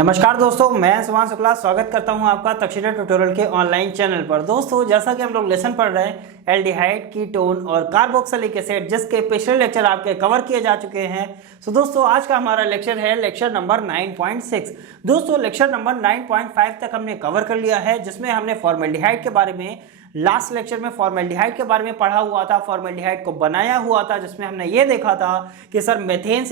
नमस्कार दोस्तों, मैं सुभान शुक्ला स्वागत करता हूं आपका तक्षशिला ट्यूटोरियल के ऑनलाइन चैनल पर। दोस्तों, जैसा कि हम लोग लेसन पढ़ रहे हैं एल्डिहाइड, कीटोन और कार्बोक्सिलिक एसिड, जिसके पिछले लेक्चर आपके कवर किए जा चुके हैं। सो दोस्तों, आज का हमारा लेक्चर है लेक्चर नंबर 9.6। दोस्तों, लेक्चर नंबर 9.5 तक हमने कवर कर लिया है, जिसमें हमने फॉर्मेल्डिहाइड के बारे में लास्ट लेक्चर में फॉर्मेल्डिहाइड के बारे में पढ़ा हुआ था, फॉर्मेल्डिहाइड को बनाया हुआ था, जिसमें हमने ये देखा था कि सर मेथेन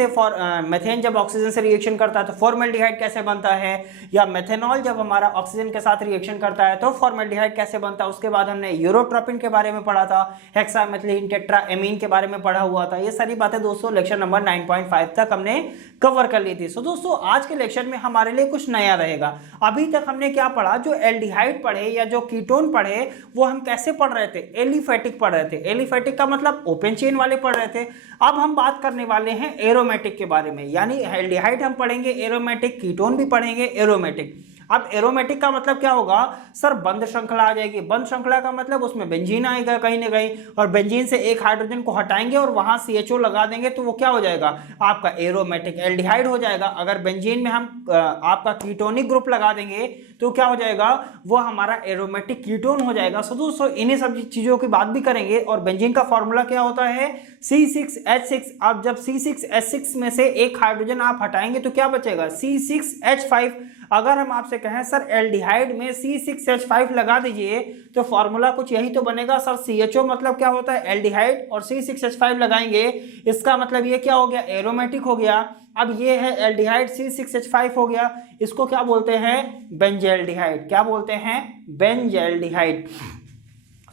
जब ऑक्सीजन से रिएक्शन करता है तो फॉर्मेल्डिहाइड कैसे बनता है, या मेथेनॉल जब हमारा ऑक्सीजन के साथ रिएक्शन करता है तो फॉर्मेल्डिहाइड कैसे बनता है। उसके बाद हमने यूरोट्रोपिन के बारे में पढ़ा था, हेक्सामेथिलीन टेट्राएमीन के बारे में पढ़ा हुआ था। ये सारी बातें दोस्तों लेक्चर नंबर 9.5 तक हमने कवर कर ली थी। सो दोस्तों, आज के लेक्चर में हमारे लिए कुछ नया रहेगा। अभी तक हमने क्या पढ़ा, जो एल्डिहाइड पढ़े या जो कीटोन पढ़े वो हम कैसे पढ़ रहे थे, एलिफेटिक पढ़ रहे थे। एलिफेटिक का मतलब ओपन चेन वाले पढ़ रहे थे। अब हम बात करने वाले हैं एरोमेटिक के बारे में, यानी एल्डिहाइड हम पढ़ेंगे एरोमेटिक, कीटोन भी पढ़ेंगे एरोमेटिक। अब एरोमेटिक का मतलब क्या होगा, सर बंद श्रृंखला आ जाएगी। बंद श्रृंखला का मतलब उसमें बेंजीन आएगा कहीं ना कहीं, और बेंजीन से एक हाइड्रोजन को हटाएंगे और वहां CHO लगा देंगे तो वो क्या हो जाएगा, आपका एरोमेटिक एल्डिहाइड हो जाएगा। अगर बेंजीन में हम आपका कीटोनिक ग्रुप लगा देंगे तो क्या हो जाएगा, वो हमारा एरोमेटिक कीटोन हो जाएगा। सो दोस्तों, इन्हीं सब चीजों की बात भी करेंगे। और बेंजीन का फॉर्मूला क्या होता है, C6H6। अब जब C6H6 में से एक हाइड्रोजन आप हटाएंगे तो क्या बचेगा, C6H5। अगर हम आपसे कहें सर एल्डिहाइड में C6H5 लगा दीजिए तो फॉर्मूला कुछ यही तो बनेगा सर। CHO मतलब क्या होता है, एल्डिहाइड, और C6H5 लगाएंगे, इसका मतलब ये क्या हो गया, एरोमेटिक हो गया। अब ये है एल्डिहाइड, C6H5 हो गया, इसको क्या बोलते हैं, बेंजल्डिहाइड। क्या बोलते हैं, बेंजल्डिहाइड।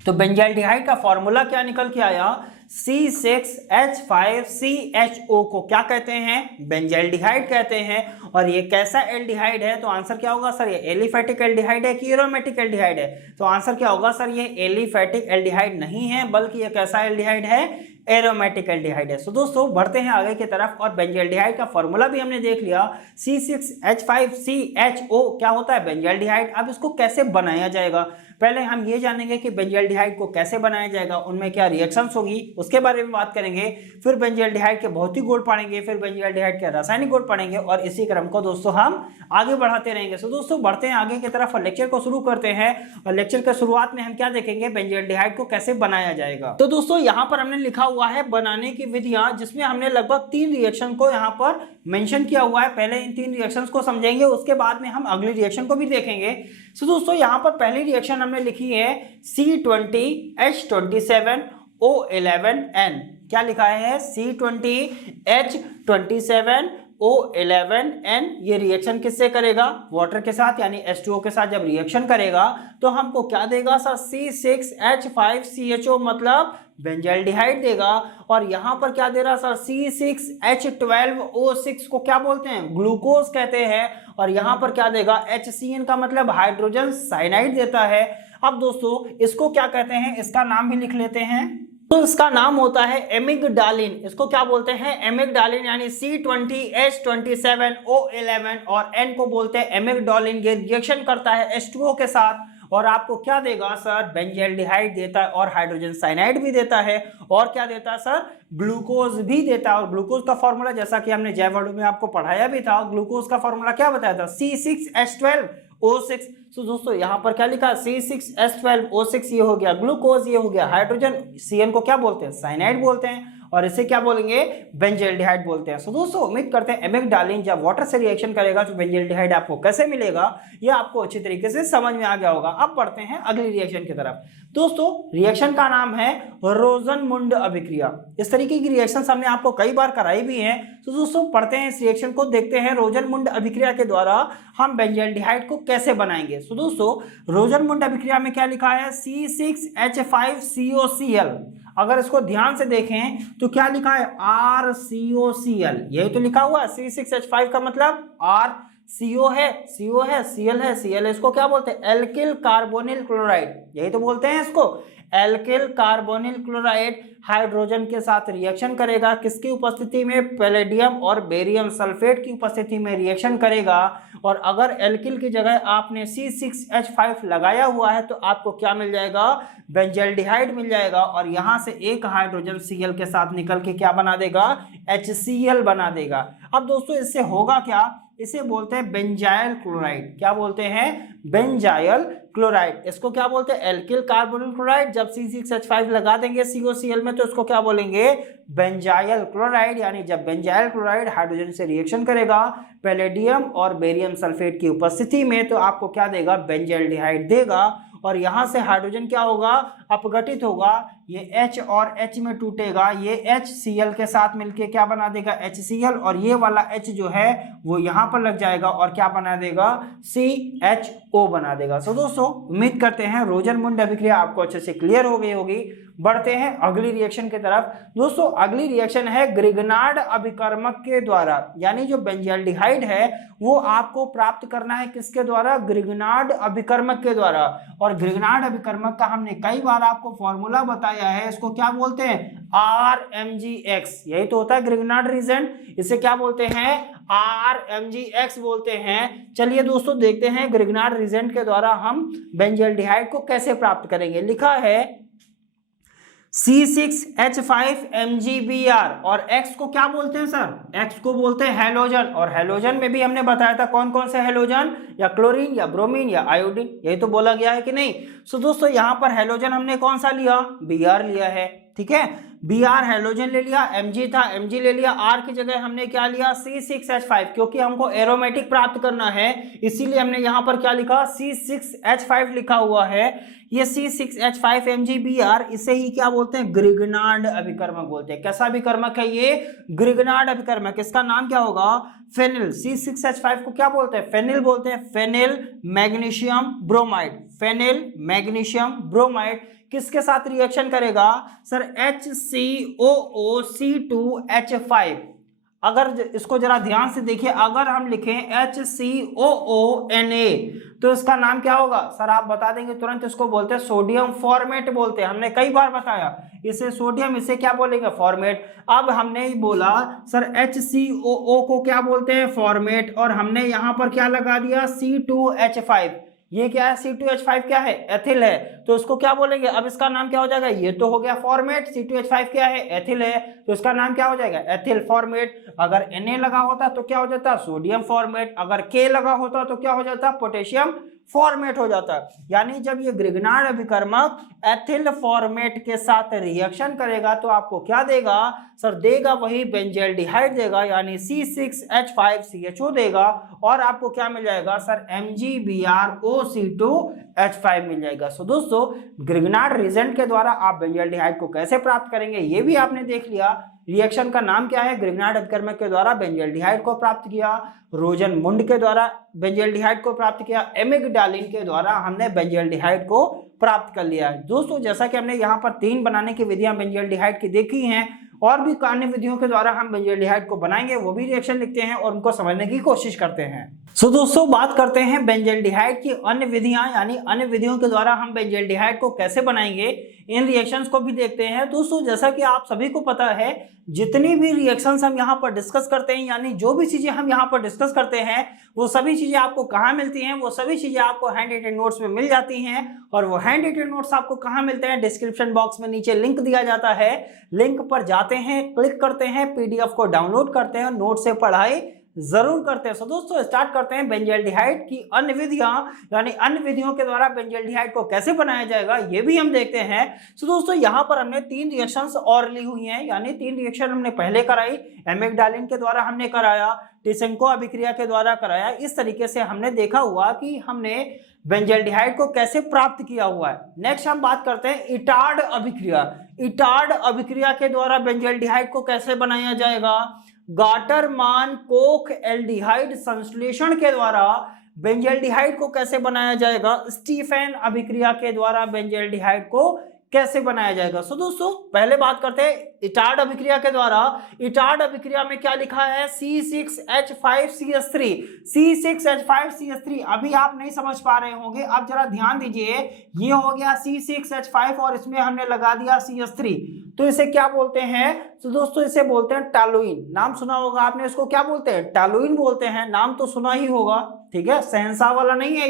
तो बेंजल्डिहाइड का फॉर्मूला क्या निकल के आया, C6H5CHO को क्या कहते हैं, बेंजल्डिहाइड कहते हैं। और ये कैसा एल्डिहाइड है, तो आंसर क्या होगा सर, ये एलिफेटिक एल्डिहाइड है कि एरोमेटिक एल्डिहाइड है। तो आंसर क्या होगा सर, ये एलिफेटिक एल्डिहाइड नहीं है, बल्कि ये कैसा एल्डिहाइड है, एरोमेटिक एल्डिहाइड है। सो दोस्तों, बढ़ते हैं आगे की तरफ। और बेंजल्डिहाइड का फॉर्मूला भी हमने देख लिया, C6H5CHO क्या होता है, बेंजल्डिहाइड। अब इसको कैसे बनाया जाएगा, पहले हम ये जानेंगे कि बेंजल्डिहाइड को कैसे बनाया जाएगा, उनमें क्या रिएक्शंस होगी, उसके बारे में बात करेंगे। फिर बेंजल्डिहाइड के भौतिक गुण पढ़ेंगे, फिर बेंजल्डिहाइड के रासायनिक गुण पढ़ेंगे, और इसी क्रम को दोस्तों हम आगे बढ़ाते रहेंगे। सो दोस्तों, बढ़ते हैं आगे की तरफ और लेक्चर को शुरू करते हैं। और लेक्चर के शुरुआत में हम क्या देखेंगे, बेंजल्डिहाइड को कैसे बनाया जाएगा। तो दोस्तों, यहाँ पर हमने लिखा हुआ है बनाने की विधियां, जिसमें हमने लगभग 3 रिएक्शन को यहाँ पर मेंशन किया हुआ है। पहले इन 3 रिएक्शंस को समझेंगे, उसके बाद में हम अगली रिएक्शन को भी देखेंगे। सो दोस्तों, यहाँ पर पहली रिएक्शन हमने लिखी है C20H27O11N। क्या लिखा है, C20H27O11N। ये रिएक्शन किससे करेगा, वाटर के साथ, यानी H2O के साथ जब रिएक्शन करेगा तो हमको क्या देगा सर, C6H5CHO मतलब बेंजल्डिहाइड देगा। और यहां पर क्या दे रहा सर, C6H12O6 को क्या बोलते हैं, ग्लूकोज कहते हैं। और यहां पर क्या देगा, HCN का मतलब हाइड्रोजन साइनाइड देता है। अब दोस्तों, इसको क्या कहते हैं, इसका नाम भी लिख लेते हैं। तो इसका नाम होता है एमिगडालिन। इसको क्या बोलते हैं, एमिगडालिन, यानी C20H27O11 और N को बोलते हैं एमिगडालिन। ये रिएक्शन करता है H2O के साथ और आपको क्या देगा सर, बेंजल्डिहाइड देता है और हाइड्रोजन साइनाइड भी देता है। और क्या देता है सर, ग्लूकोज भी देता है। और ग्लूकोज का फॉर्मूला जैसा कि हमने जैवॉर्ड में आपको पढ़ाया भी था, ग्लूकोज का फॉर्मूला क्या बताया था, C6H12O6। तो दोस्तों, यहाँ पर क्या लिखा, C6H12O6 ये हो गया ग्लूकोज, ये हो गया हाइड्रोजन, CN को क्या बोलते हैं, साइनाइड बोलते हैं, और इसे क्या बोलेंगे, बेंजल्डिहाइड बोलते हैं। सो दोस्तों, उम्मीद करते हैं एमिगडालिन जब वाटर से रिएक्शन करेगा तो बेंजल्डिहाइड आपको कैसे मिलेगा, ये आपको अच्छी तरीके से समझ में आ गया होगा। अब बढ़ते हैं अगली रिएक्शन की तरफ। दोस्तों, रिएक्शन का नाम है रोजनमुंड अभिक्रिया। इस तरीके की रिएक्शन हमने आपको कई बार कराई भी है। तो दोस्तों, पढ़ते हैं इस रिएक्शन को, देखते हैं रोजनमुंड अभिक्रिया के द्वारा हम बेंजल्डिहाइड को कैसे बनाएंगे। तो दोस्तों, रोजनमुंड अभिक्रिया में क्या लिखा है, C6H5COCl। अगर इसको ध्यान से देखें तो क्या लिखा है, RCOCl। यही तो लिखा हुआ है, C6H5 का मतलब RCO है, CO है, Cl है, Cl इसको क्या बोलते हैं, एल्किल कार्बोनिल क्लोराइड। यही तो बोलते हैं इसको, एल्किल कार्बोनिल क्लोराइड हाइड्रोजन के साथ रिएक्शन करेगा, किसकी उपस्थिति में, पैलेडियम और बेरियम सल्फेट की उपस्थिति में रिएक्शन करेगा। और अगर एल्किल की जगह आपने C6H5 लगाया हुआ है तो आपको क्या मिल जाएगा, बेंजल्डिहाइड मिल जाएगा। और यहां से एक हाइड्रोजन Cl के साथ निकल के क्या बना देगा, HCl बना देगा। अब दोस्तों, इससे होगा क्या, इसे बोलते हैं बेंजाइल क्लोराइड। क्या बोलते हैं? Benzyl chloride. इसको क्या बोलते हैं? Alkyl carbonyl chloride. जब C6H5 लगा देंगे COCl में तो इसको क्या बोलेंगे? Benzyl chloride. यानी जब बेंजाइल क्लोराइड हाइड्रोजन से रिएक्शन करेगा पैलेडियम और बेरियम सल्फेट की उपस्थिति में तो आपको क्या देगा? बेंजाइल्डिहाइड देगा। और यहां से हाइड्रोजन क्या होगा? अपघटित होगा। ये H और H में टूटेगा, ये HCl के साथ मिलके क्या बना देगा? HCl। और ये वाला H जो है वो यहां पर लग जाएगा और क्या बना देगा? CHO बना देगा। सो दोस्तों उम्मीद करते हैं रोजन-मुंड अभिक्रिया आपको अच्छे से क्लियर हो गई होगी। बढ़ते हैं अगली रिएक्शन की तरफ। दोस्तों अगली रिएक्शन है ग्रिग्नार्ड अभिकर्मक के द्वारा। यानी जो बेंजाइल्डिहाइड है वो आपको प्राप्त करना है किसके द्वारा? ग्रिग्नार्ड अभिकर्मक के द्वारा। और ग्रिग्नार्ड अभिकर्मक का हमने कई बार आपको फॉर्मूला बताया है। इसको क्या बोलते हैं? RMgX। यही तो होता है ग्रिग्नार्ड रीजेंट। इसे क्या बोलते हैं? RMgX बोलते हैं। चलिए दोस्तों देखते हैं ग्रिग्नार्ड रीजेंट के द्वारा हम बेंजाइल्डिहाइड को कैसे प्राप्त करेंगे। लिखा है C6H5MgBr। और X को क्या बोलते हैं सर? X को बोलते हैं हैलोजन। और हैलोजन में भी हमने बताया था कौन कौन से हैलोजन, या क्लोरीन या ब्रोमीन या आयोडीन, यही तो बोला गया है कि नहीं। सो दोस्तों यहाँ पर हैलोजन हमने कौन सा लिया? Br लिया है। ठीक है, Br हैलोजन ले लिया, Mg था Mg ले लिया, R की जगह हमने क्या लिया? C6H5। क्योंकि हमको एरोमेटिक प्राप्त करना है इसीलिए हमने यहाँ पर क्या लिखा? C6H5 लिखा हुआ है। ये C6H5MgBr इसे ही क्या बोलते हैं? ग्रिग्नार्ड अभिकर्मक बोलते हैं। कैसा अभिकर्मक है ये? ग्रिग्नार्ड अभिकर्मक। इसका नाम क्या होगा? फेनिल। C6H5 को क्या बोलते हैं? फेनिल बोलते हैं। Phenyl magnesium bromide. Phenyl magnesium bromide किसके साथ रिएक्शन करेगा सर? HCOOC2H5। अगर इसको जरा ध्यान से देखिए, अगर हम लिखें HCOONA तो इसका नाम क्या होगा सर? आप बता देंगे तुरंत। इसको बोलते हैं सोडियम फॉर्मेट बोलते हैं। हमने कई बार बताया इसे सोडियम, इसे क्या बोलेंगे? फॉर्मेट। अब हमने बोला सर HCOO को क्या बोलते हैं? फॉर्मेट। और हमने यहां पर क्या लगा दिया? C2H5। ये क्या है? C2H5 क्या है? एथिल है। तो इसको क्या बोलेंगे? अब इसका नाम क्या हो जाएगा? ये तो हो गया फॉर्मेट। C2H5 क्या है? एथिल है। तो इसका नाम क्या हो जाएगा? Ethyl format. अगर Na लगा होता तो क्या हो जाता? Sodium format. अगर K लगा होता तो क्या हो जाता? पोटेशियम फॉर्मेट हो जाता है। यानी जब ये ग्रिग्नार्ड अभिकर्मक एथिल फॉर्मेट के साथ रिएक्शन करेगा तो आपको क्या देगा सर? देगा वही बेंजाइल्डिहाइड देगा, यानी C6H5CHO देगा। और आपको क्या मिल जाएगा सर? MgBrOC2H5 मिल जाएगा। सो दोस्तों ग्रिग्नार्ड रीजेंट के द्वारा आप बेंजाइल्डिहाइड को कैसे प्राप्त करेंगे ये भी आपने देख लिया। रिएक्शन का नाम क्या है? ग्रिग्नार्ड अभिकर्मक के द्वारा बेंजाइल्डिहाइड को प्राप्त किया, रोजन-मुंड के द्वारा बेंजाइल्डिहाइड को प्राप्त किया, एमिगडालिन के द्वारा हमने बेंजाइल्डिहाइड को प्राप्त कर लिया है। दोस्तों जैसा कि हमने यहाँ पर 3 बनाने की विधियां बेंजाइल्डिहाइड की देखी हैं, और भी अन्य विधियों के द्वारा हम बेंजाइल्डिहाइड को बनाएंगे, वो भी रिएक्शन लिखते हैं और उनको समझने की कोशिश करते हैं। सो दोस्तों बात करते हैं बेंजाइल्डिहाइड की अन्य विधियां, यानी अन्य विधियों के द्वारा हम बेंजाइल्डिहाइड को कैसे बनाएंगे, इन रिएक्शंस को भी देखते हैं। दोस्तों जैसा कि आप सभी को पता है जितनी भी रिएक्शंस हम यहाँ पर डिस्कस करते हैं, यानी जो भी चीजें हम यहाँ पर डिस्कस करते हैं वो सभी चीजें आपको कहाँ मिलती हैं? वो सभी चीजें आपको हैंड रिटन नोट्स में मिल जाती हैं। और वो हैंड रिटन नोट्स आपको कहाँ मिलते हैं? डिस्क्रिप्शन बॉक्स में नीचे लिंक दिया जाता है। लिंक पर जाते हैं, क्लिक करते हैं, PDF को डाउनलोड करते हैं, नोट से पढ़ाई जरूर करते हैं। सो दोस्तों स्टार्ट करते हैं बेंजाइल्डिहाइड की अन्य विधियां, यानी अन्य विधियों के द्वारा बेंजाइल्डिहाइड को कैसे बनाया जाएगा ये भी हम देखते हैं। सो दोस्तों यहाँ पर हमने 3 रिएक्शंस और ली हुई हैं, यानी 3 रिएक्शन हमने पहले कराई, एमिगडालिन के द्वारा हमने कराया, टिसेंको अभिक्रिया के द्वारा कराया। इस तरीके से हमने देखा हुआ कि हमने बेंजाइल्डिहाइड को कैसे प्राप्त किया हुआ है। नेक्स्ट हम बात करते हैं इटार्ड अभिक्रिया। इटार्ड अभिक्रिया के द्वारा बेंजाइल्डिहाइड को कैसे बनाया जाएगा? गाटरमान कोख एल्डिहाइड संश्लेषण के द्वारा बेंजाइल्डिहाइड को कैसे बनाया जाएगा? स्टीफेन अभिक्रिया के द्वारा बेंजाइल्डिहाइड को कैसे बनाया जाएगा? सो दोस्तों पहले बात करते हैं इटार्ड अभिक्रिया के द्वारा। इटार्ड अभिक्रिया में क्या लिखा है? C6H5CH3। C6H5CH3 अभी आप नहीं समझ पा रहे होंगे, अब जरा ध्यान दीजिए। ये हो गया C6H5 और इसमें हमने लगा दिया CH3, तो इसे क्या बोलते हैं? तो दोस्तों इसे बोलते हैं टॉलुइन। नाम सुना होगा आपने, इसको क्या बोलते हैं? टॉलुइन बोलते हैं। नाम तो सुना ही होगा, ठीक है, शहंशाह वाला नहीं है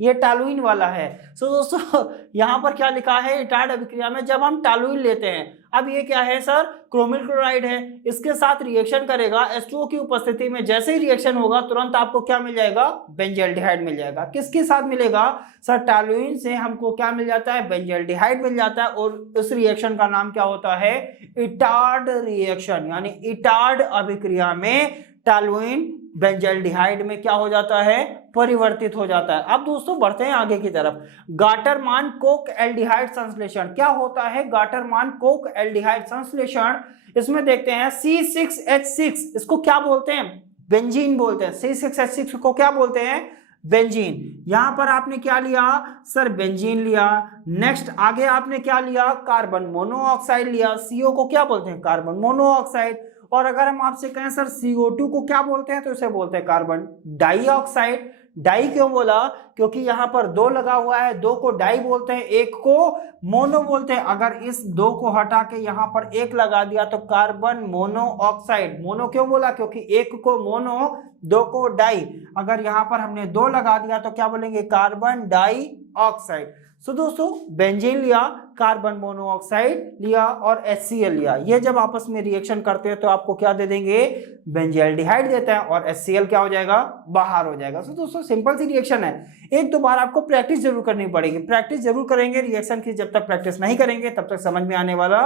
ये टॉलुइन वाला है। सो दोस्तों यहाँ पर क्या लिखा है? इटार्ड अभिक्रिया में जब हम टॉलुइन लेते हैं, अब ये क्या है सर, क्रोमिल क्लोराइड है, इसके साथ रिएक्शन करेगा H2O की उपस्थिति में, जैसे ही रिएक्शन होगा तुरंत आपको क्या मिल जाएगा, बेंजल्डिहाइड मिल जाएगा। किसके साथ मिलेगा सर, टॉलुइन से हमको क्या मिल जाता है, बेंजल्डिहाइड मिल जाता है। और इस रिएक्शन का नाम क्या होता है, इटार्ड रिएक्शन, यानी इटार्ड अभिक्रिया में टॉलुइन बेंजल्डिहाइड में क्या हो जाता है, परिवर्तित हो जाता है। अब दोस्तों बढ़ते हैं आगे की तरफ। गाटरमान कोक एल्डिहाइड संश्लेषण क्या होता है, गाटरमान कोक एल्डिहाइड संश्लेषण, इसमें देखते हैं C6H6, इसको क्या बोलते हैं, बेंजीन बोलते हैं। C6H6 को क्या बोलते हैं, बेंजीन। यहां पर आपने क्या लिया सर, बेंजीन लिया। नेक्स्ट आगे आपने क्या लिया, कार्बन मोनोऑक्साइड लिया। CO को क्या बोलते हैं, कार्बन मोनोऑक्साइड। और अगर हम आपसे कहें सर CO2 को क्या बोलते हैं, तो इसे बोलते हैं कार्बन डाइऑक्साइड। डाई क्यों बोला, क्योंकि यहां पर दो लगा हुआ है, दो को डाई बोलते हैं, एक को मोनो बोलते हैं। अगर इस दो को हटा के यहां पर एक लगा दिया तो कार्बन मोनोऑक्साइड। मोनो क्यों बोला, क्योंकि एक को मोनो, दो को डाई। अगर यहां पर हमने दो लगा दिया तो क्या बोलेंगे, कार्बन डाइऑक्साइड। सो दोस्तों बेंजीन लिया, कार्बन मोनोऑक्साइड लिया और HCl लिया। ये जब आपस में रिएक्शन करते हैं तो आपको क्या दे देंगे, बेंजल्डिहाइड देता है और HCl क्या हो जाएगा, बाहर हो जाएगा। सो दोस्तों सिंपल सी रिएक्शन है, एक दो बार आपको प्रैक्टिस जरूर करनी पड़ेगी। प्रैक्टिस जरूर करेंगे रिएक्शन की, जब तक प्रैक्टिस नहीं करेंगे तब तक समझ में आने वाला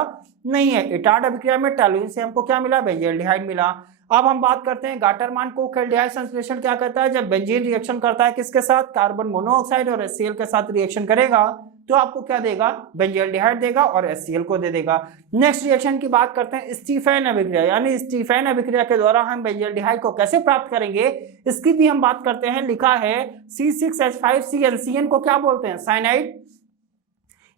नहीं है। इटार्ड अभिक्रिया में टॉलुइन से हमको क्या मिला, बेंजल्डिहाइड मिला। अब हम बात करते हैं गाटरमान कोक एल्डिहाइड संश्लेषण क्या करता है, जब बेंजीन रिएक्शन करता है किसके साथ, कार्बन मोनोऑक्साइड और HCl के साथ रिएक्शन करेगा तो आपको क्या देगा, बेंजल्डिहाइड देगा और HCl को दे देगा। नेक्स्ट रिएक्शन की बात करते हैं स्टीफेन अभिक्रिया, यानी स्टीफेन अभिक्रिया के द्वारा हम बेंजल्डिहाइड को कैसे प्राप्त करेंगे, इसकी भी हम बात करते हैं। लिखा है C6H5Cl, CN को क्या बोलते हैं, साइनाइड,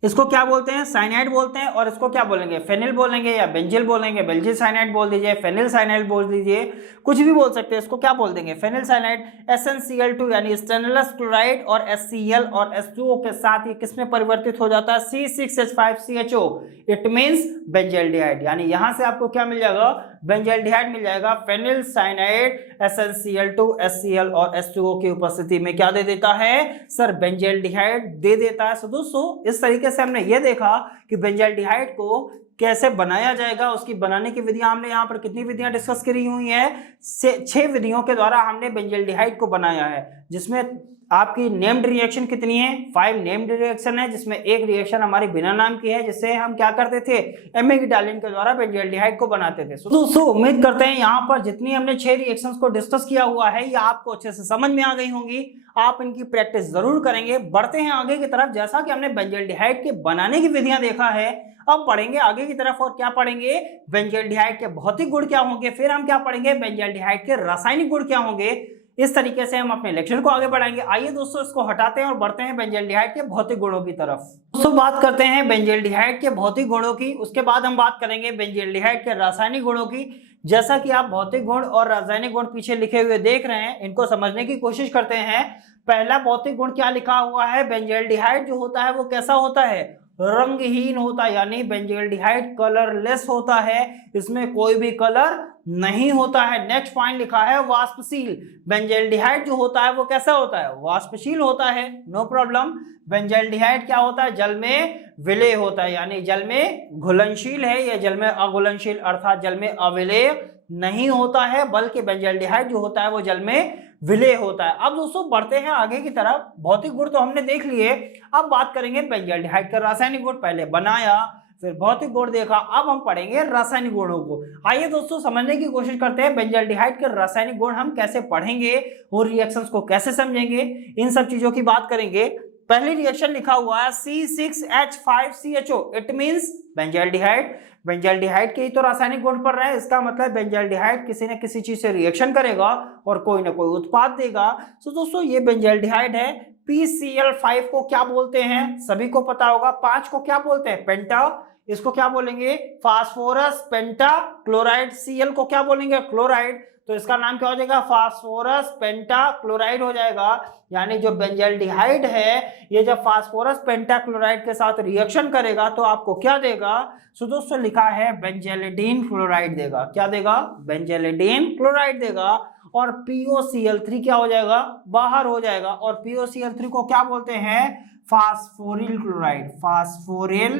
इसको क्या बोलते हैं, साइनाइड बोलते हैं। और इसको क्या बोलेंगे, फेनिल बोलेंगे या बेंजिल बोलेंगे, बेंजिल साइनाइड बोल दीजिए, फेनिल साइनाइड बोल दीजिए, कुछ भी बोल सकते हैं। इसको क्या बोल देंगे, फेनिल साइनाइड। SnCl2 यानी स्टेनलेस क्लोराइड और HCl और H2O के साथ ये किसमें परिवर्तित हो जाता है, C6H5CHO, इट मींस बेंजल्डिहाइड। यानी यहां से आपको क्या मिल जाएगा, बेंजल्डिहाइड मिल जाएगा। फेनिल साइनाइड SnCl2 HCl और H2O की उपस्थिति में क्या दे देता है सर, बेंजल्डिहाइड दे देता है। सो दोस्तों इस तरीके से हमने ये देखा कि बेंजल्डिहाइड को कैसे बनाया जाएगा, उसकी बनाने की विधियां हमने यहाँ पर कितनी विधियां डिस्कस करी हुई है, 6 विधियों के द्वारा हमने बेंजल्डिहाइड को बनाया है। जिसमें आपकी नेम्ड रिएक्शन कितनी है, 5 नेम्ड रिएक्शन है, जिसमें एक रिएक्शन हमारी बिना नाम की है, जिससे हम क्या करते थे, एमिग्डालिन के द्वारा बेंजल्डिहाइड को बनाते थे। दोस्तों उम्मीद करते हैं यहाँ पर जितनी हमने 6 रिएक्शंस को डिस्कस किया हुआ है ये आपको अच्छे से समझ में आ गई होंगी। आप इनकी प्रैक्टिस जरूर करेंगे। बढ़ते हैं आगे की तरफ। जैसा कि हमने बेंजल्डिहाइड के बनाने की विधियां देखा है, अब पढ़ेंगे आगे की तरफ। और क्या पढ़ेंगे, बेंजल्डिहाइड के भौतिक गुण क्या होंगे, फिर हम क्या पढ़ेंगे, बेंजल्डिहाइड के रासायनिक गुण क्या होंगे। इस तरीके से हम अपने लेक्चर को आगे बढ़ाएंगे। आइए दोस्तों इसको हटाते हैं और बढ़ते हैं बेंजल्डिहाइड के भौतिक गुणों की तरफ। दोस्तों बात करते हैं बेंजल्डिहाइड के भौतिक गुणों की, उसके बाद हम बात करेंगे बेंजल्डिहाइड के रासायनिक गुणों की। जैसा कि आप भौतिक गुण और रासायनिक गुण पीछे लिखे हुए देख रहे हैं, इनको समझने की कोशिश करते हैं। पहला भौतिक गुण क्या लिखा हुआ है, बेंजल्डिहाइड जो होता है वो कैसा होता है, रंगहीन होता है, यानी बेंजल्डिहाइड कलरलेस होता है, इसमें कोई भी कलर नहीं होता है। नेक्स्ट पॉइंट लिखा है वाष्पशील। बेंजल्डिहाइड जो होता है वो कैसा होता है, वाष्पशील होता है, नो प्रॉब्लम। बेंजल्डिहाइड क्या होता है, जल में विलेय होता है, यानी जल में घुलनशील है, या जल में अघुलनशील, अर्थात जल में अविलेय नहीं होता है, बल्कि बेंजल्डिहाइड जो होता है वो जल में विलेय होता है। अब दोस्तों बढ़ते हैं आगे की तरफ। भौतिक गुण तो हमने देख लिए, अब बात करेंगे बेंजल्डिहाइड का रासायनिक गुण। पहले बनाया, फिर भौतिक गुण देखा, अब हम पढ़ेंगे रासायनिक गुणों को। आइए दोस्तों समझने की कोशिश करते हैं बेंजल्डिहाइड के रासायनिक गुण हम कैसे पढ़ेंगे और रिएक्शंस को कैसे समझेंगे, इन सब चीजों की बात करेंगे। पहली रिएक्शन लिखा हुआ है C6H5CHO, it means benzaldehyde. Benzaldehyde के ही तो रासायनिक गुण पढ़ रहे हैं, इसका मतलब बेंजल्डिहाइड किसी न किसी चीज से रिएक्शन करेगा और कोई ना कोई उत्पाद देगा। तो दोस्तों ये बेंजल्डिहाइड है। PCl5 को क्या बोलते हैं, सभी को पता होगा। 5 को क्या बोलते हैं, पेंटा, इसको क्या बोलेंगे, फास्फोरस पेंटा क्लोराइड। Cl को क्या बोलेंगे, क्लोराइड, तो इसका नाम क्या हो जाएगा, फास्फोरस पेंटा क्लोराइड हो जाएगा। यानी जो बेंजल्डिहाइड है ये जब फास्फोरस पेंटा क्लोराइड के साथ रिएक्शन करेगा तो आपको क्या देगा, सो दोस्तों लिखा है बेंजलिडीन क्लोराइड देगा। क्या देगा, बेंजलिडीन क्लोराइड देगा। और POCl3 क्या हो जाएगा, बाहर हो जाएगा। और POCl3 को क्या बोलते हैं, फास्फोरिल क्लोराइड। फास्फोरिल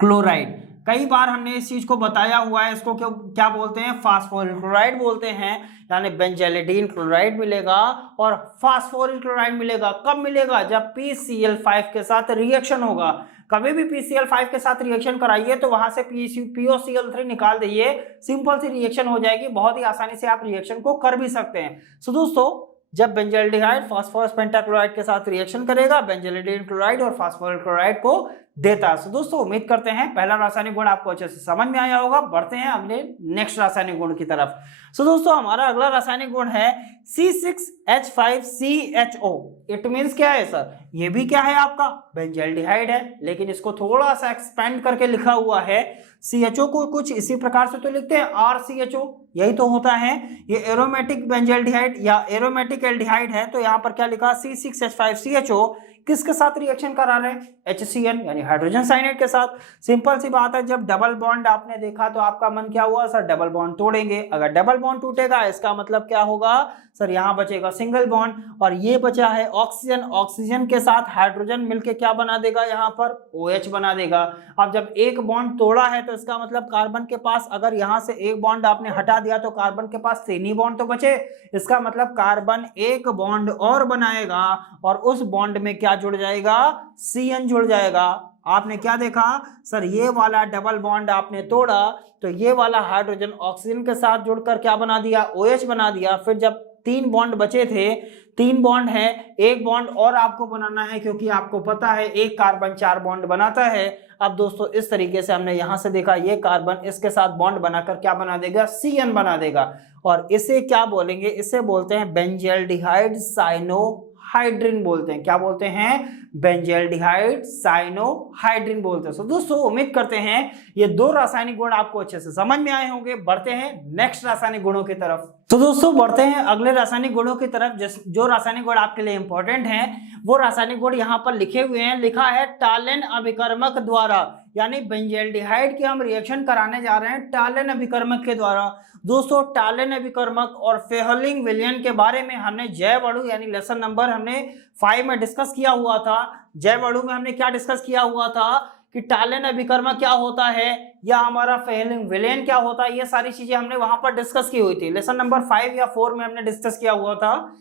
क्लोराइड। कई बार हमने इस चीज को बताया हुआ है, इसको क्या बोलते हैं, फास्फोरिल क्लोराइड बोलते हैं। यानी बेंजैलिडीन क्लोराइड मिलेगा और फास्फोरिल क्लोराइड मिलेगा। कब मिलेगा? जब PCl5 के साथ रिएक्शन होगा। कभी भी PCl5 के साथ रिएक्शन कराइए तो वहां से POCl3 निकाल दीजिए, सिंपल सी रिएक्शन हो जाएगी। बहुत ही आसानी से आप रिएक्शन को कर भी सकते हैं। सो दोस्तों, जब बेंजल्डिहाइड फास्फोरस पेंटाक्लोराइड के साथ रिएक्शन करेगा, बेंजलिडीन क्लोराइड और फास्फोरिल क्लोराइड को देता है। दोस्तों, उम्मीद करते हैं पहला रासायनिक गुण आपको अच्छे से समझ में आया होगा। बढ़ते हैं अगले नेक्स्ट रासायनिक गुण की तरफ। दोस्तों, हमारा अगला रासायनिक गुण है C6H5CHO। इट मींस क्या है सर? ये भी क्या है? आपका बेंजल्डिहाइड है, लेकिन इसको थोड़ा सा एक्सपेंड करके लिखा हुआ है। CHO को कुछ इसी प्रकार से तो लिखते हैं RCHO, यही तो होता है। ये एरोमेटिक बेंजल्डिहाइड या एरोमेटिक एल्डिहाइड है, तो यहाँ पर क्या लिखा? C6H5CHO किसके साथ रिएक्शन करा रहे हैं? HCN यानी हाइड्रोजन साइनाइड के साथ। सिंपल सी बात है, जब डबल बॉन्ड आपने देखा तो आपका मन क्या हुआ? सर डबल बॉन्ड तोड़ेंगे। अगर डबल बॉन्ड टूटेगा इसका मतलब क्या होगा? सर यहाँ बचेगा सिंगल बॉन्ड, और ये बचा है ऑक्सीजन। ऑक्सीजन के साथ हाइड्रोजन मिलके क्या बना देगा? यहाँ पर OH बना देगा। अब जब एक बॉन्ड तोड़ा है तो इसका मतलब कार्बन के पास, अगर यहाँ से एक बॉन्ड आपने हटा दिया तो कार्बन के पास 3 ही बॉन्ड तो बचे। इसका मतलब कार्बन एक बॉन्ड और बनाएगा और उस बॉन्ड में क्या जुड़ जाएगा? CN जुड़ जाएगा। आपने क्या देखा सर? ये वाला डबल बॉन्ड आपने तोड़ा तो ये वाला हाइड्रोजन ऑक्सीजन के साथ जुड़कर क्या बना दिया? OH बना दिया। फिर जब 3 बॉन्ड बचे थे, 3 बॉन्ड है, एक बॉन्ड और आपको बनाना है, क्योंकि आपको पता है एक कार्बन 4 बॉन्ड बनाता है। अब दोस्तों, इस तरीके से हमने यहां से देखा, ये कार्बन इसके साथ बॉन्ड बनाकर क्या बना देगा? CN बना देगा। और इसे क्या बोलेंगे? इसे बोलते हैं बेंजल्डिहाइड साइनोहाइड्रिन बोलते हैं। क्या बोलते हैं? बेंजल्डिहाइड साइनोहाइड्रिन बोलते हैं। दोस्तों, उम्मीद करते हैं ये 2 रासायनिक गुण आपको अच्छे से समझ में आए होंगे। बढ़ते हैं नेक्स्ट रासायनिक गुणों की तरफ। तो दोस्तों, बढ़ते हैं अगले रासायनिक गुणों की तरफ। जो रासायनिक गुण आपके लिए इंपॉर्टेंट हैं, वो रासायनिक गुण यहाँ पर लिखे हुए हैं। लिखा है टालेन अभिकर्मक द्वारा, यानी बेंजल्डिहाइड की हम रिएक्शन कराने जा रहे हैं टालेन अभिकर्मक के द्वारा। दोस्तों, टालेन अभिकर्मक और फेहलिंग विलयन के बारे में हमने जैव अणु यानी लेसन नंबर हमने 5 में डिस्कस किया हुआ था। जैव अणु में हमने क्या डिस्कस किया हुआ था कि टालेन अभिकर्मक क्या होता है या हमारा फेहलिंग विलयन क्या होता है, ये सारी चीजें हमने वहां पर डिस्कस की हुई थी। लेसन नंबर 5 या 4 में हमने डिस्कस किया हुआ था।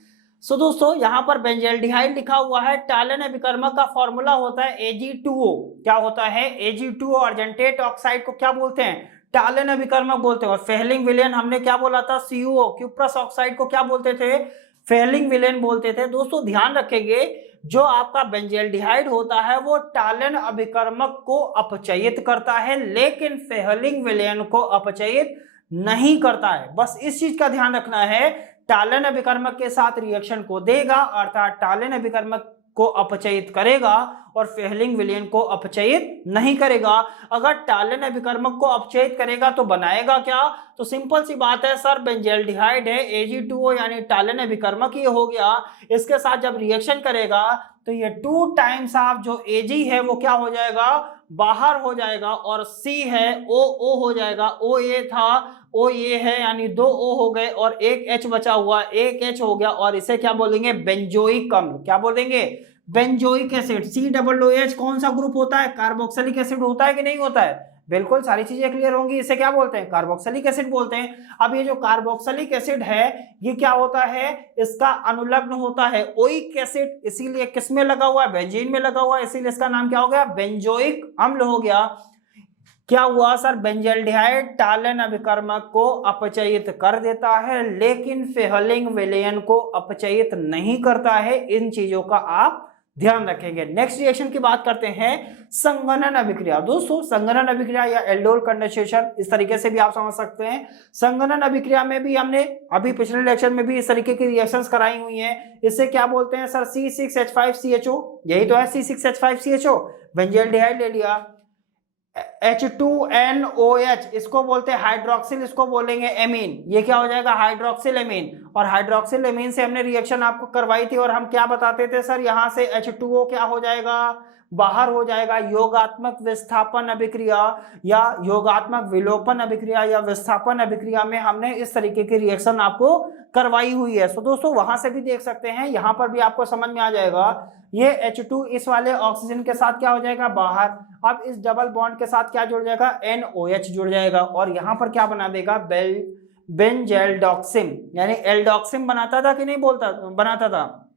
दोस्तों, यहाँ पर बेंजल्डिहाइड लिखा हुआ है। टालेन अभिकर्मक का फॉर्मूला होता है Ag2O। क्या होता है? Ag2O। अर्जेंटेट ऑक्साइड को क्या बोलते हैं? टालेन अभिकर्मक बोलते हैं। और फेहलिंग विलयन हमने क्या बोला था? CuO। क्यूप्रस ऑक्साइड को क्या बोलते थे? फेहलिंग विलयन बोलते थे। दोस्तों, ध्यान रखेंगे, जो आपका बेंजल्डिहाइड होता है वो टालेन अभिकर्मक को अपचयित करता है, लेकिन फेहलिंग विलयन को अपचयित नहीं करता है। बस इस चीज का ध्यान रखना है। टालेन अभिकर्मक के साथ रिएक्शन को देगा, अर्थात टालेन अभिकर्मक को अपचयित करेगा और फेहलिंग विलयन को अपचयित नहीं करेगा। अगर टालेन अभिकर्मक को अपचयित करेगा तो बनाएगा क्या? तो सिंपल सी बात है सर, बेंजल्डिहाइड है, Ag2O यानी टालेन अभिकर्मक ये हो गया। इसके साथ जब रिएक्शन करेगा तो ये 2 टाइम्स ऑफ जो Ag है वो क्या हो जाएगा? बाहर हो जाएगा, और C है OO हो जाएगा। OA था, O ये है, यानी 2 O हो गए और एक H बचा हुआ, एक H हो गया, और इसे क्या बोलेंगे? बेंजोइक अम्ल। क्या बोलेंगे? Benzoic acid. COOH कौन सा ग्रुप होता है? कार्बोक्सिलिक एसिड होता है कि नहीं होता है? बिल्कुल, सारी चीजें क्लियर होंगी। इसे क्या बोलते हैं? कार्बोक्सिलिक एसिड बोलते हैं। अब ये जो कार्बोक्सिलिक एसिड है ये क्या होता है? इसका अनुलग्न होता है ओइक एसिड, इसीलिए किस में लगा हुआ है? बेंजीन में लगा हुआ है, इसीलिए इसका नाम क्या हो गया? बेंजोइक अम्ल हो गया। क्या हुआ सर? बेंजल्डिहाइड टालेन अभिकर्मक को अपचयित कर देता है, लेकिन फेहलिंग विलयन को अपचयित नहीं करता है। इन चीजों का आप ध्यान रखेंगे। नेक्स्ट रिएक्शन की बात करते हैं, संघनन अभिक्रिया। दोस्तों, संघनन अभिक्रिया या एल्डोल कंडेंसेशन, इस तरीके से भी आप समझ सकते हैं। संघनन अभिक्रिया में भी हमने अभी पिछले लेक्चर में भी इस तरीके की रिएक्शंस कराई हुई हैं। इसे क्या बोलते हैं सर? C6H5CHO, यही तो है C6H5CHO। बेंजल्डिहाइड ले लिया, H2NOH, इसको बोलते हैं हाइड्रोक्सिल, इसको बोलेंगे एमीन। ये क्या हो जाएगा? Hydroxyl amine. और हाइड्रोक्सिल से हमने रिएक्शन आपको करवाई थी और हम क्या बताते थे सर, यहाँ से H2O क्या हो जाएगा, बाहर हो जाएगा। योगात्मक विस्थापन अभिक्रिया या योगात्मक विलोपन अभिक्रिया या विस्थापन अभिक्रिया में हमने इस तरीके की रिएक्शन आपको करवाई हुई है। सो दोस्तों वहां से भी देख सकते हैं, यहां पर भी आपको समझ में आ जाएगा। ये H2 इस वाले ऑक्सीजन के साथ क्या हो जाएगा, बाहर। अब इस डबल बॉन्ड के साथ क्या जुड़ जाएगा, NOH जुड़ जाएगा और यहां पर क्या बना देगा, बेंजेल्डोक्सिम, यानी एल्डोक्सिम बनाता था कि नहीं बनाता था,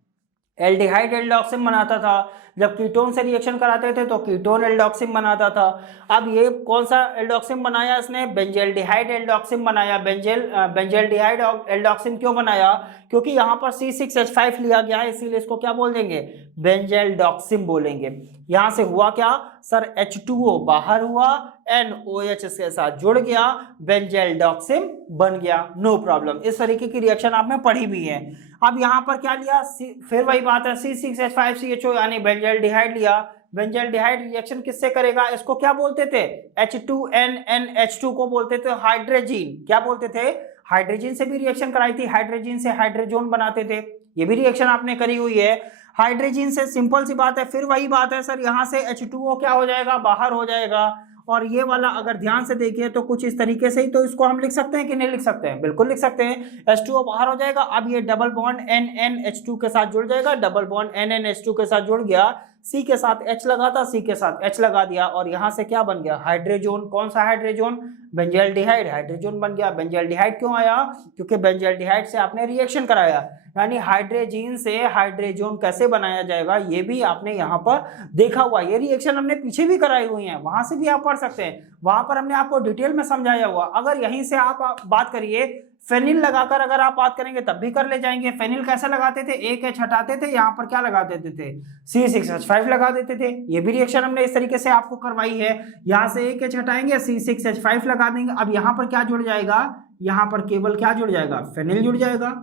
एल्डिहाइड एल्डोक्सिम बनाता था। जब कीटोन से रिएक्शन कराते थे तो कीटोन एल्डोक्सिम बनाता था। अब ये कौन सा एल्डोक्सिम बनाया इसने, बेंजेल्डिहाइड एल्डोक्सिम बनाया। बेंजेल्डिहाइड एल्डोक्सिम क्यों बनाया, क्योंकि यहाँ पर C6H5 लिया गया है, इसीलिए इसको क्या बोल देंगे, बेंजेल्डोक्सिम बोलेंगे। यहाँ से हुआ क्या सर, H2O बाहर हुआ, NOH इसके साथ जुड़ गया, बेंजेल्डोक्सिम बन गया, नो प्रॉब्लम। इस तरीके की रिएक्शन आपने पढ़ी भी है। अब यहाँ पर क्या लिया, फिर वही बात है, C6H5CHO यानी बेंजेल्डिहाइड लिया। बेंजेल्डिहाइड रिएक्शन किससे करेगा, इसको क्या बोलते थे, H2NNH2 को बोलते थे हाइड्रोजीन। क्या बोलते थे, हाइड्रोजीन से भी रिएक्शन कराई थी, हाइड्रोजीन से हाइड्रोजोन बनाते थे, ये भी रिएक्शन आपने करी हुई है हाइड्रोजीन से। सिंपल सी बात है, फिर वही बात है सर, यहाँ से H2O क्या हो जाएगा, बाहर हो जाएगा। और ये वाला अगर ध्यान से देखिए तो कुछ इस तरीके से ही तो इसको हम लिख सकते हैं कि नहीं लिख सकते हैं, बिल्कुल लिख सकते हैं। H2O बाहर हो जाएगा। अब ये डबल बॉन्ड NNH2 के साथ जुड़ जाएगा, डबल बॉन्ड NNH2 के साथ जुड़ गया, C के साथ H लगा था, C के साथ H लगा दिया और यहाँ से क्या बन गया, हाइड्रोजोन। कौन सा हाइड्रोजोन, बेंजेल्डिहाइड हाइड्रोजोन बन गया। बेंजेल्डिहाइड क्यों आया, क्योंकि बेंजेल्डिहाइड से आपने रिएक्शन कराया, यानी हाइड्रोजीन से हाइड्रोजोन कैसे बनाया जाएगा ये भी आपने यहाँ पर देखा हुआ। ये रिएक्शन हमने पीछे भी कराई हुई है, वहां से भी आप पढ़ सकते हैं, वहां पर हमने आपको डिटेल में समझाया हुआ। अगर यहीं से आप बात करिए, फेनिल लगाकर अगर आप बात करेंगे तब भी कर ले जाएंगे। फेनिल कैसे लगाते थे, एक H हटाते थे, यहाँ पर क्या लगा देते थे, C6H5 लगा देते थे। ये भी रिएक्शन हमने इस तरीके से आपको करवाई है। यहाँ से एक H हटाएंगे, C6H5 लगा देंगे। अब यहाँ पर क्या जुड़ जाएगा, यहाँ पर केवल क्या जुड़ जाएगा, फेनिल जुड़ जाएगा।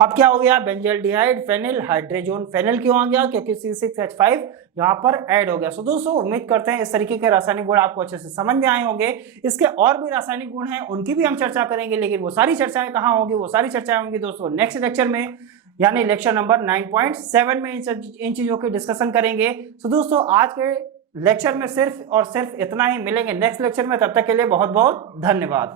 अब क्या हो गया, बेंजेल्डिहाइड फेनिल हाइड्रोजोन। फेनिल क्यों आ गया, क्योंकि C6H5 यहाँ पर ऐड हो गया। सो दोस्तों उम्मीद करते हैं इस तरीके के रासायनिक गुण आपको अच्छे से समझ में आए होंगे। इसके और भी रासायनिक गुण हैं, उनकी भी हम चर्चा करेंगे, लेकिन वो सारी चर्चाएं कहाँ होंगी, वो सारी चर्चाएं होंगी दोस्तों नेक्स्ट लेक्चर में, यानी लेक्चर नंबर 9.7 में इन चीजों की डिस्कशन करेंगे। सो दोस्तों आज के लेक्चर में सिर्फ और सिर्फ इतना ही, मिलेंगे नेक्स्ट लेक्चर में, तब तक के लिए बहुत बहुत धन्यवाद।